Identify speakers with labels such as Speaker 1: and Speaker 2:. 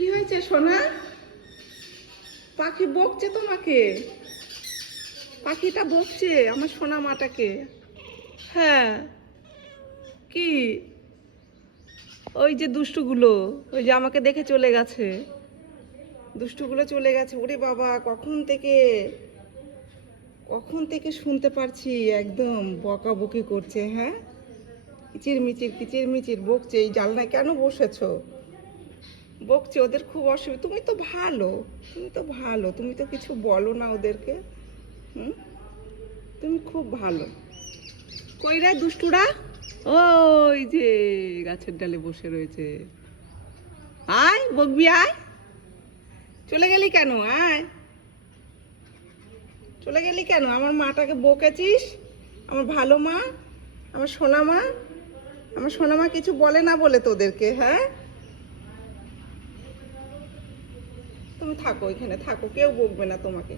Speaker 1: হচ্ছে সোনা? পাখি বকছে তোমাকে? পাখিটা বকছে আমার সোনা মাটাকে। হ্যাঁ। কি? ওই যে দুষ্টুগুলো, ওই যে আমাকে দেখে চলে গেছে। দুষ্টুগুলো চলে গেছে, ওরে বাবা, কখন থেকে? কখন থেকে শুনতে পারছি, একদম বকাবকি করছে হ্যাঁ? কিচির মিচির কিচির মিচির বকছে, এই জালনায় কেন বসেছো? বকছে, ওদের খুব অসুবিধা। তুমি তো ভালো, তুমি তো ভালো, তুমি তো কিছু বলো না ওদেরকে, হুম? তুমি খুব ভালো। কইরা দুষ্টুরা? ওই যে গাছের ডালে বসে রয়েছে। আয়, বকবি, আয়। চলে গেলি কেন? আয়। চলে গেলি কেন? আমার মাটাকে বকেছিস? আমার ভালো মা? আমার সোনা মা? আমার সোনা মা কিছু বলে না বলে তোদেরকে হ্যাঁ? তুমি থাকো এখানে থাকো কেউ বকবে না তোমাকে।